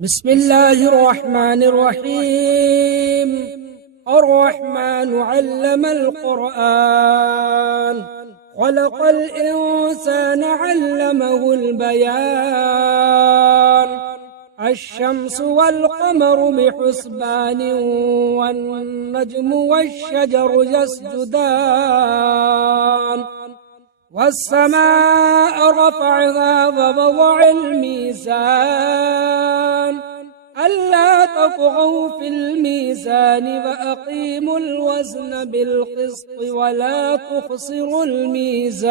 بسم الله الرحمن الرحيم. الرحمن علم القرآن، خلق الإنسان علمه البيان. الشمس والقمر بحسبان، والنجم والشجر يسجدان. والسماء رفعها ووضع الميزان، ألا تطغوا في الميزان وأقيموا الوزن بالقسط ولا تخسروا الميزان.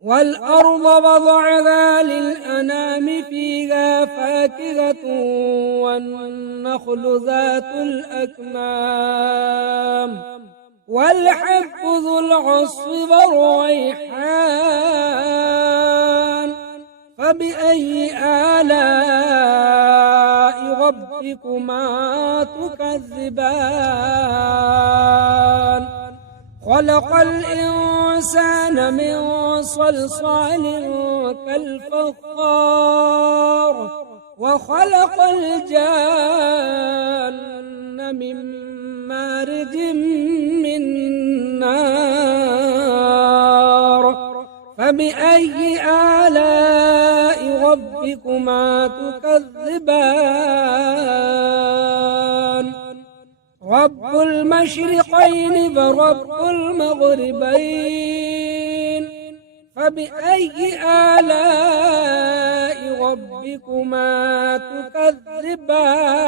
والأرض وضعها للأنام، فيها فاكهة والنخل ذات الأكمام، والحب ذو العصف والريحان. فبأي آلاء ربكما تكذبان؟ خلق الإنسان من صلصال كالفخار، وخلق الجان من مارج من نار. فبأي آلاء ربكما تكذبان؟ رب المشرقين ورب المغربين، فبأي آلاء ربكما تكذبان؟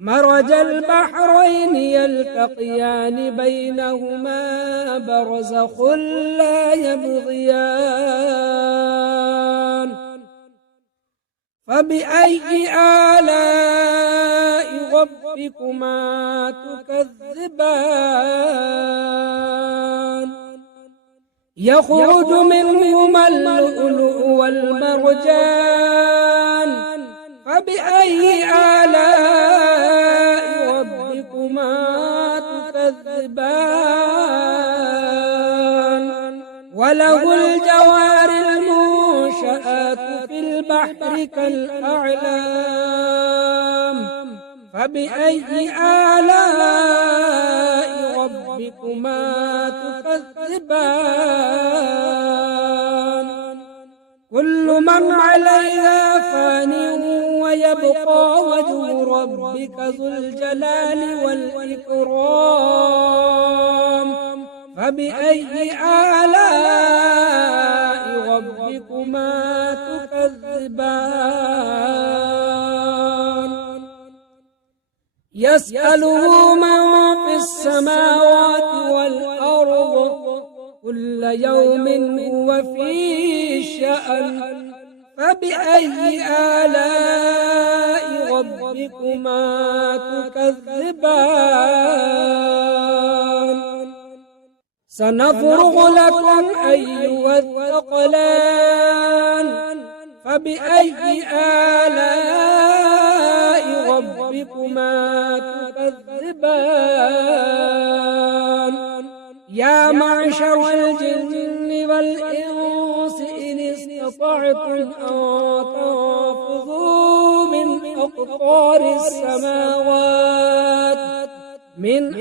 مرج البحرين يلتقيان، بينهما برزخ لا يبغيان. فبأي آلاء ربكما تكذبان؟ يخرج منهما اللؤلؤ والمرجان، فبأي آلاء ربكما تكذبان؟ وله الجوار المنشآت في البحر كالأعلام، فبأي آلاء ربكما تكذبان؟ كل من عليها فان، ويبقى وجه ربك ذو الجلال والإكرام. فبأي آلاء ربكما تكذبان؟ يسأله من في السماوات والأرض، كل يوم هو في شأن. فبأي آلاء ربكما تكذبان؟ سنفرغ لكم أيها الثقلان، فبأي آلاء ربكما تكذبان؟ يا معشر الجن والإنس إن استطعتم أن تنفذوا من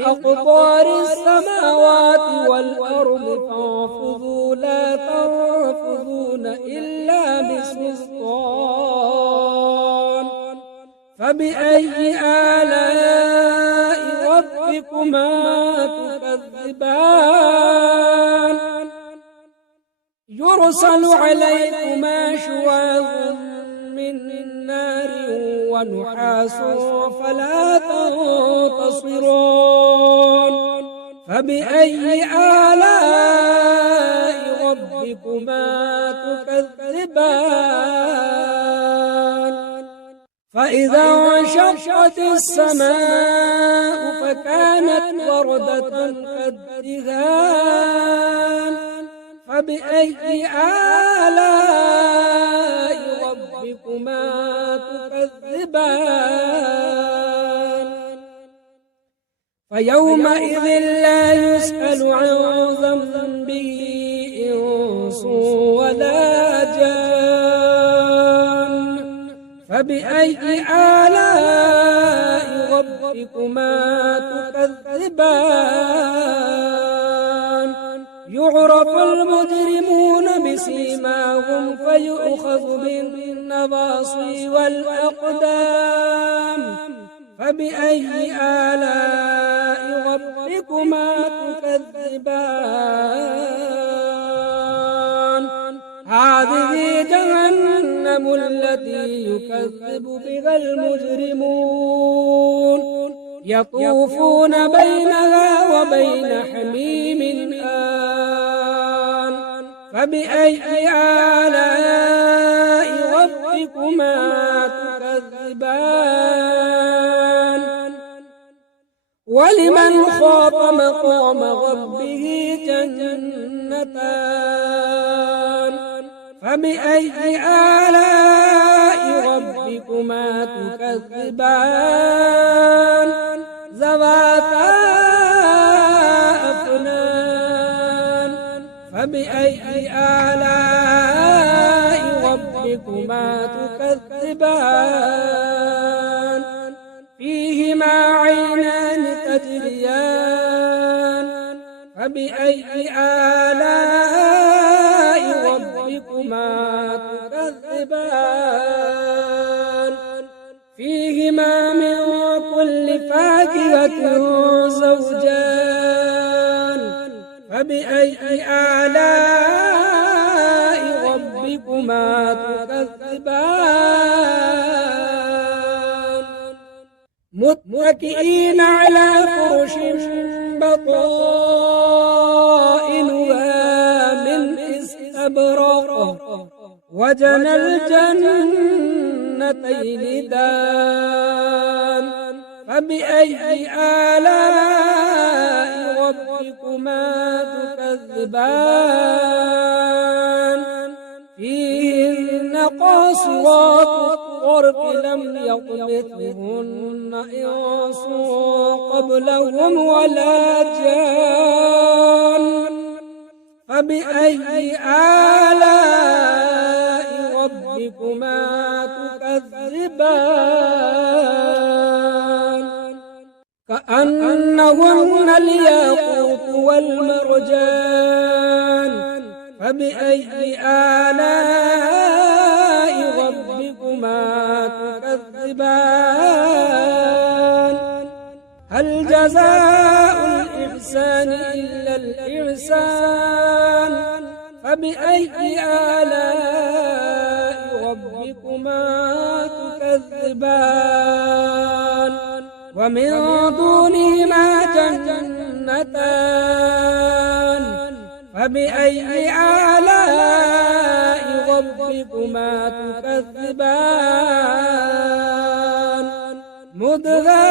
أقطار السماوات والأرض، فانفذوا لا تنفذون إلا بسلطان. فبأي آلاء ربكما تكذبان؟ يرسل عليكما شواظ من نار ونحاس فلا تنتصران. فبأي آلاء ربكما تكذبان؟ فإذا انشقت السماء فكانت وردة كالدهان. فبأي آلاء ربكما تكذبان؟ فيومئذ لا يسأل عن ذنبه إنس ولا جان فبأي آلاء ربكما تكذبان يعرف المجرمون بسيماهم فيؤخذ بالنواصي والأقدام فبأي آلاء ربكما تكذبان هذه جهنم التي يكذب بها المجرمون يطوفون بينها وبين حميم آن فبأي آلاء ربكما تكذبان ولمن خاف مقام ربه جنتان فبأي آلاء ربكما تكذبان ذواتا أفنان فبأي آلاء ربكما تكذبان فيهما عينان تجريان فبأي آلاء ربكما تكذبان فيهما من كل فاكهة زوجان فبأي آلاء ربكما تكذبان متكئين على فرش بطائنها من استبرق وجنى الجنتين دان فبأي آلاء ربكما تكذبان فيهن قاصرات الطرف لم يطمثهن إنس قبلهم ولا جان فبأي آلاء ربكما تكذبان كأنهن الياقوت والمرجان فبأي آلاء ربكما تكذبان هل جزاء الإحسان إلا الإحسان فبأي آلاء ربكما تكذبان ومن دونهما جنتان فبأي آلاء ربكما تكذبان مدغامتان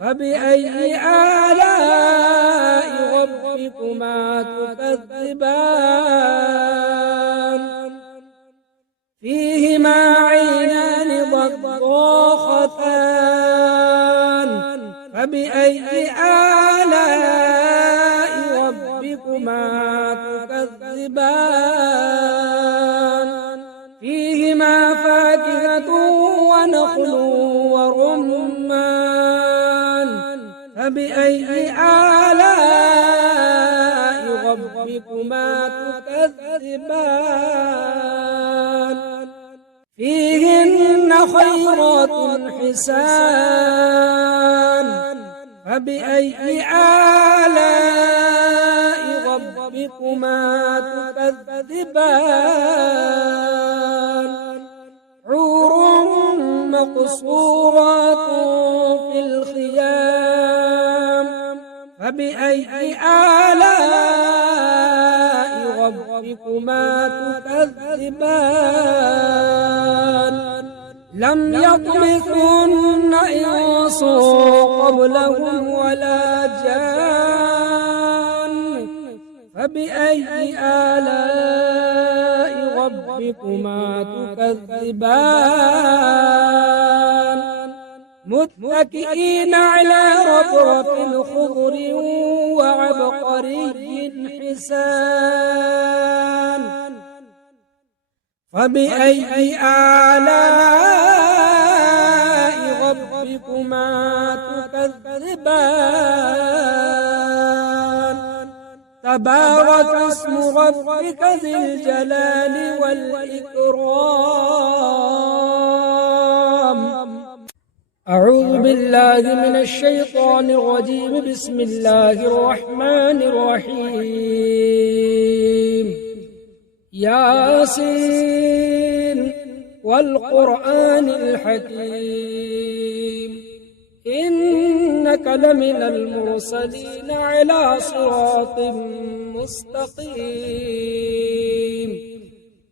فبأي آلاء ربكما تكذبان فيهما عينان ضاختان فبأي آلاء ربكما تكذبان فيهما فاكهة ونخل ورمان فبأي آلاء ربكما تكذبان فيهن خيرات حسان فبأي آلاء ربكما تكذبان حور مقصورات في الخيام فبأي آلاء ربكما تكذبان لم يطمثهن إنس قبلهم ولا جان فبأي آلاء ربكما تكذبان متكئين على رفرف خضر وعبقري حسان فبأي آلاء ربكما تكذبان تبارك اسم ربك ذي الجلال والإكرام أعوذ بالله من الشيطان الرجيم بسم الله الرحمن الرحيم ياسين والقرآن الحكيم إنك لمن المرسلين على صراط مستقيم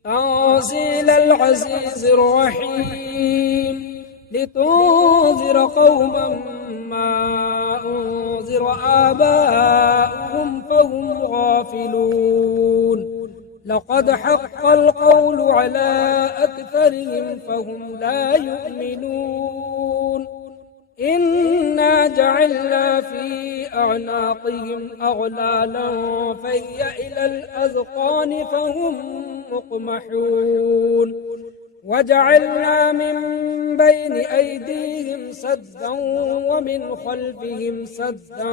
تنزيل العزيز الرحيم لتنذر قوما ما أنذر آباؤهم فهم غافلون لقد حق القول على أكثرهم فهم لا يؤمنون إنا جعلنا في أعناقهم أغلالا فهي إلى الأذقان فهم مقمحون وجعلنا من بين أيديهم سدا ومن خلفهم سدا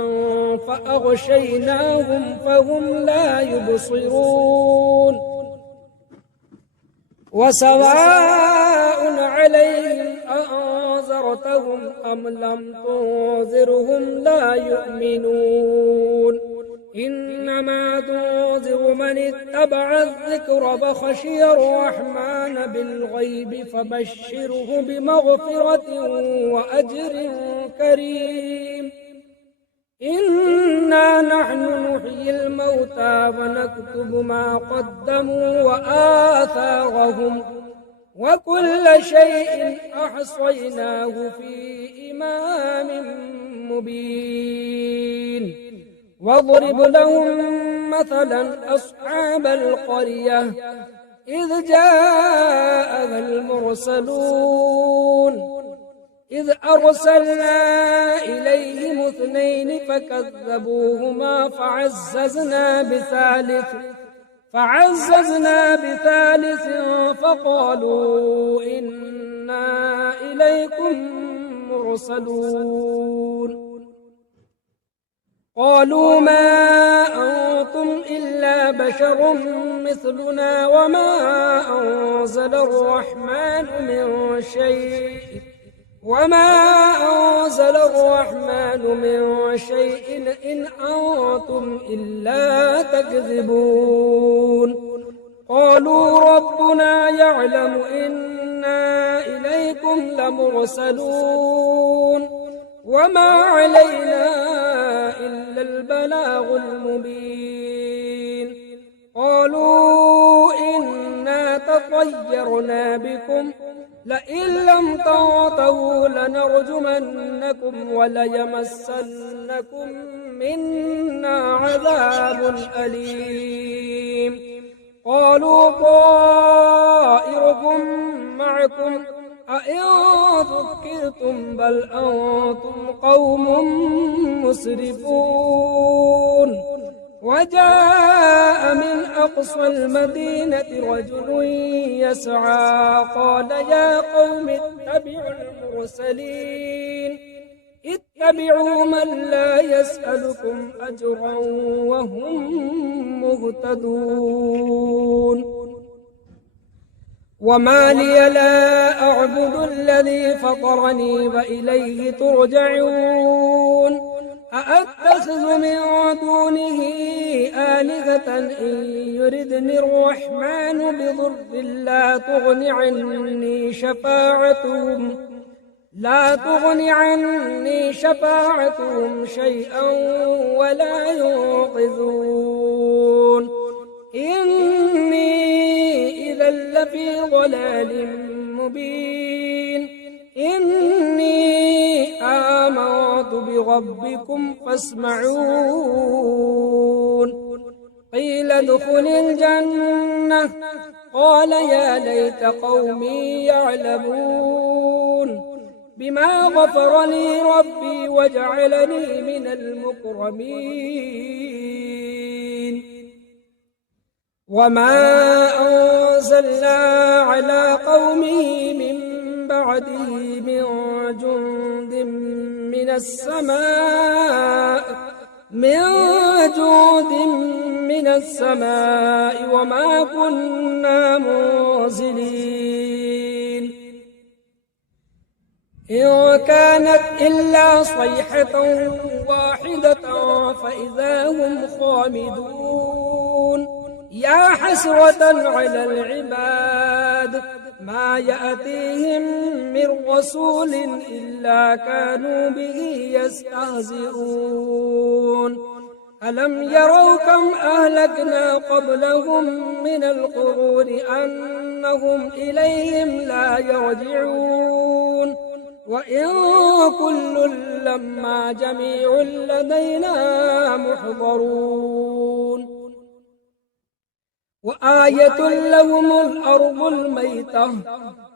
فأغشيناهم فهم لا يبصرون وسواء عليهم أأنذرتهم أم لم تنذرهم لا يؤمنون إنما تنذر من اتبع الذكر فخشي الرحمن بالغيب فبشره بمغفرة وأجر كريم إنا نحن نحيي الموتى ونكتب ما قدموا وآثارهم وكل شيء أحصيناه في إمام مبين واضرب لهم مثلا أصحاب القرية إذ جاءها المرسلون إذ أرسلنا إليهم اثنين فكذبوهما فعززنا بثالث فقالوا إنا إليكم مرسلون قالوا ما أنتم إلا بشر مثلنا وما أنزل الرحمن من شيء إن أنتم إلا تكذبون قالوا ربنا يعلم إنا إليكم لمرسلون وما علينا إلا البلاغ المبين قالوا إنا تطيرنا بكم لئن لم تنتهوا لنرجمنكم وليمسنكم منا عذاب أليم قالوا طائركم معكم أئن ذكرتم بل أنتم قوم مسرفون وجاء من أقصى المدينة رجل يسعى قال يا قوم اتبعوا المرسلين اتبعوا من لا يسألكم أجرا وهم مهتدون وما لي لا أعبد الذي فطرني وإليه ترجعون أأتخذ من دونه آلهة إن يردني الرحمن بضر لا تغن عني شفاعتهم شيئا ولا ينقذون إني إذا لفي ضلال مبين إني آمنت بربكم فاسمعون قيل ادخل الجنة قال يا ليت قومي يعلمون بما غفر لي ربي وجعلني من المكرمين وما أنزلنا على قومه من بعده من جند من السماء وما كنا منزلين إن كانت إلا صيحة واحدة فإذا هم خامدون يا حسرة على العباد ما يأتيهم من رسول إلا كانوا به يستهزئون ألم يروا كم أهلكنا قبلهم من القرون أنهم إليهم لا يرجعون وإن كل لما جميع لدينا محضرون وآية لهم الأرض الميتة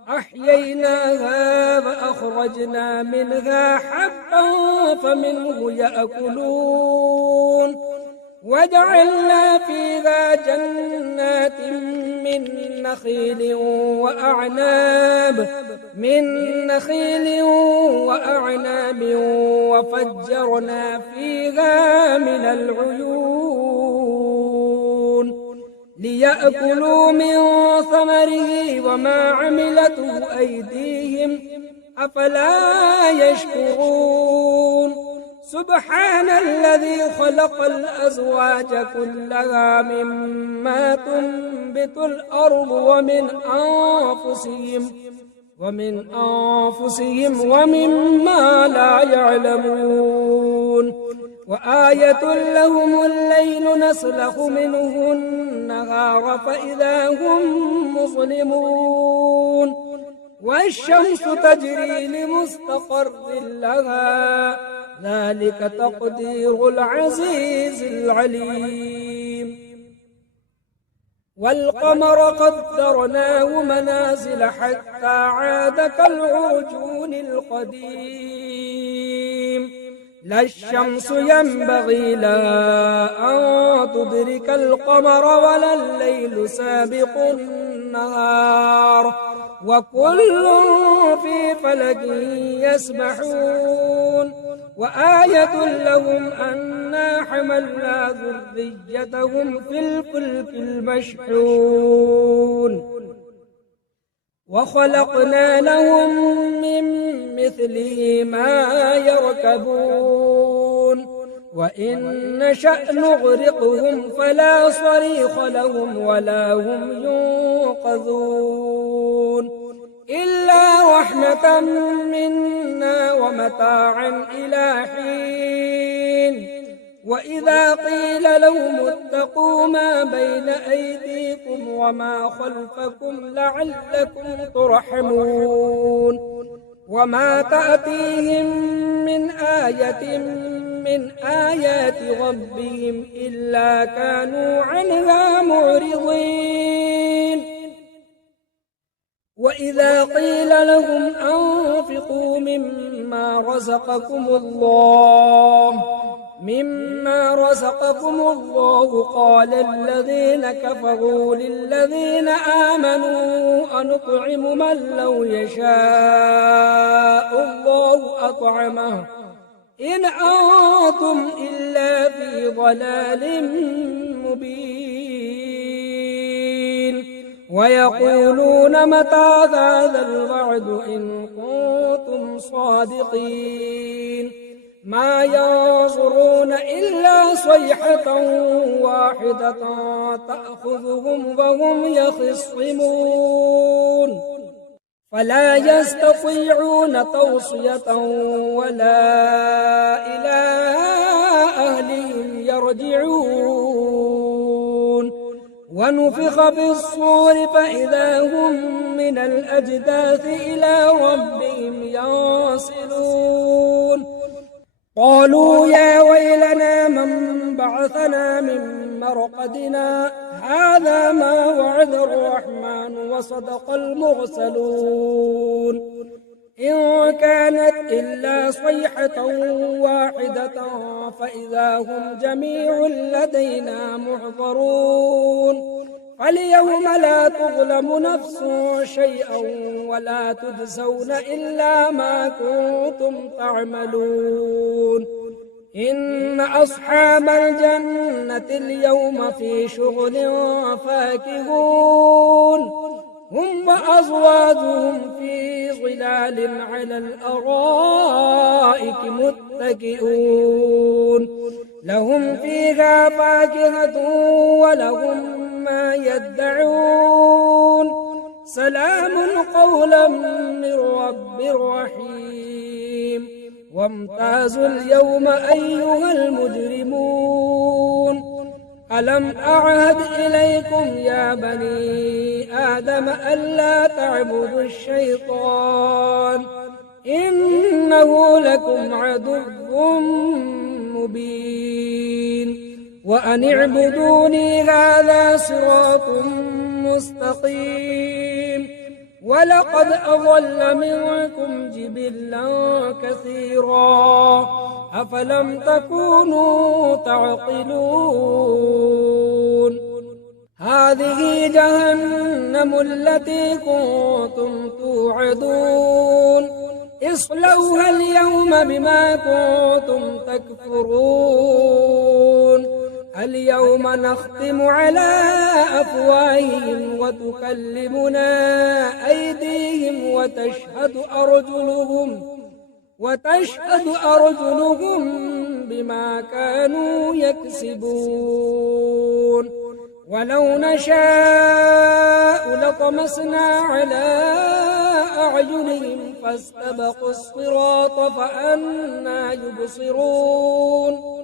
أحييناها فأخرجنا منها حبا فمنه يأكلون وجعلنا فيها جنات من نخيل وأعناب وفجرنا فيها من العيون ليأكلوا من ثمره وما عملته أيديهم أفلا يشكرون سبحان الذي خلق الأزواج كلها مما تنبت الأرض ومن أنفسهم ومما لا يعلمون وآية لهم الليل نسلخ منه النهار فإذا هم مظلمون والشمس تجري لمستقر لها ذلك تقدير العزيز العليم والقمر قدرناه منازل حتى عاد كالعرجون القديم لا الشمس ينبغي لها أن تدرك القمر ولا الليل سابق النهار وكل في فلك يسبحون وآية لهم أنا حملنا ذريتهم في الفلك المشحون وخلقنا لهم من مثله ما يركبون وإن نشأ نغرقهم فلا صريخ لهم ولا هم ينقذون إلا رحمة منا ومتاعا إلى حين وإذا قيل لهم اتقوا ما بين أيديكم وما خلفكم لعلكم ترحمون وما تأتيهم من آية من آيات ربهم إلا كانوا عنها معرضين وإذا قيل لهم أنفقوا مما رزقكم الله قال الذين كفروا للذين آمنوا أنطعم من لو يشاء الله أطعمه إن أنتم إلا في ضلال مبين ويقولون متى هذا الوعد إن كنتم صادقين ما ينظرون إلا صيحة واحدة تأخذهم وهم يخصمون فلا يستطيعون توصية ولا إلى أهلهم يرجعون ونفخ في الصور فإذا هم من الأجداث إلى ربهم ينسلون قالوا يا ويلنا من بعثنا من مرقدنا هذا ما وعد الرحمن وصدق المرسلون إن كانت إلا صيحة واحدة فإذا هم جميع لدينا محضرون فاليوم لا تظلم نفس شيئا ولا تجزون إلا ما كنتم تعملون إن أصحاب الجنة اليوم في شغل فاكهون هم وأزواجهم في ظلال على الأرائك متكئون لهم فيها فاكهة ولهم ما يدعون سلام قولا من رب رحيم وامتازوا اليوم أيها المجرمون ألم أعهد إليكم يا بني آدم ألا تعبدوا الشيطان إنه لكم عدو مبين وأن اعبدوني هذا صراط مستقيم ولقد أضل منكم جبلا كثيرا أفلم تكونوا تعقلون هذه جهنم التي كنتم توعدون اصلوها اليوم بما كنتم تكفرون اليوم نختم على أفواههم وتكلمنا أيديهم وتشهد أرجلهم بما كانوا يكسبون ولو نشاء لطمسنا على أعينهم فاستبقوا الصراط فأنى يبصرون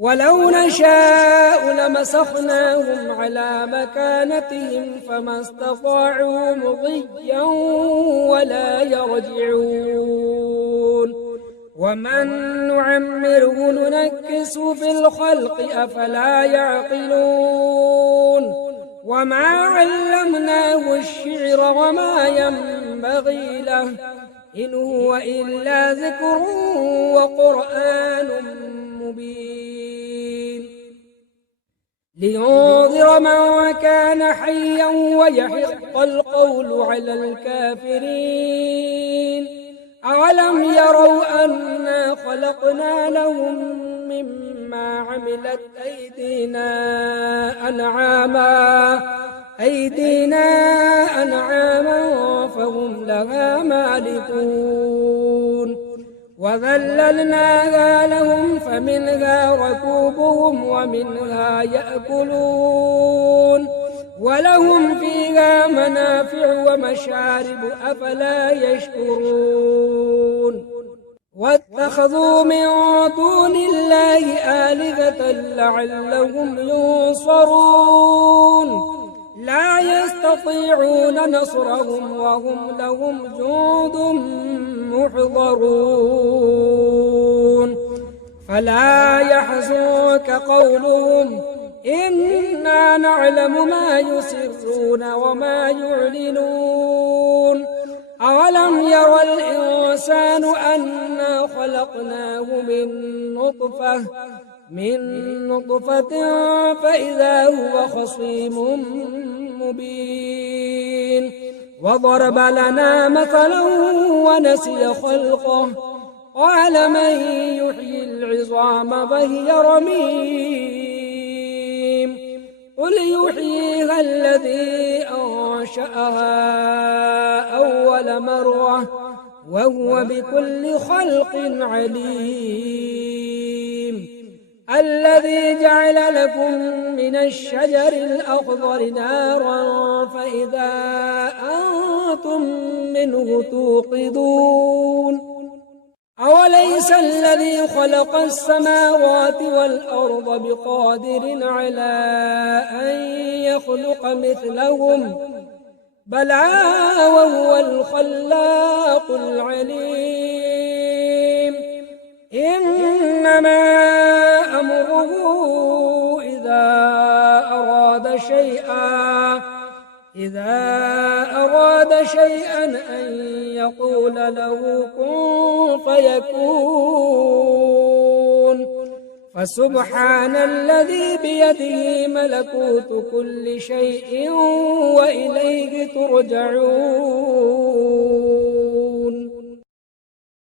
ولو نشاء لمسخناهم على مكانتهم فما استطاعوا مضيا ولا يرجعون ومن نعمره ننكس في الخلق أفلا يعقلون وما علمناه الشعر وما ينبغي له إن هو إلا ذكر وقرآن مبين لينذر من كان حيا ويحق القول على الكافرين أولم يروا أنا خلقنا لهم مما عملت أيدينا أنعاما فهم لها مالكون وذللناها لهم فمنها ركوبهم ومنها يأكلون ولهم فيها منافع ومشارب أفلا يشكرون واتخذوا من دون الله آلهة لعلهم ينصرون لا يستطيعون نصرهم وهم لهم جند محضرون فلا يحزنك قولهم إنا نعلم ما يسرون وما يعلنون أولم ير الإنسان أنا خلقناه من نطفة فإذا هو خصيم مبين وضرب لنا مثلا ونسي خلقه قال من يحيي العظام وهي رميم قل يحييها الذي أنشأها أول مرة وهو بكل خلق عليم الذي جعل لكم من الشجر الأخضر نارا فإذا أنتم منه توقدون أوليس الذي خلق السماوات والأرض بقادر على أن يخلق مثلهم بلى وهو الخلاق العليم إنما أمره إذا أراد شيئا إذا أراد شيئا أن يقول له كن فيكون فسبحان الذي بيده ملكوت كل شيء وإليه ترجعون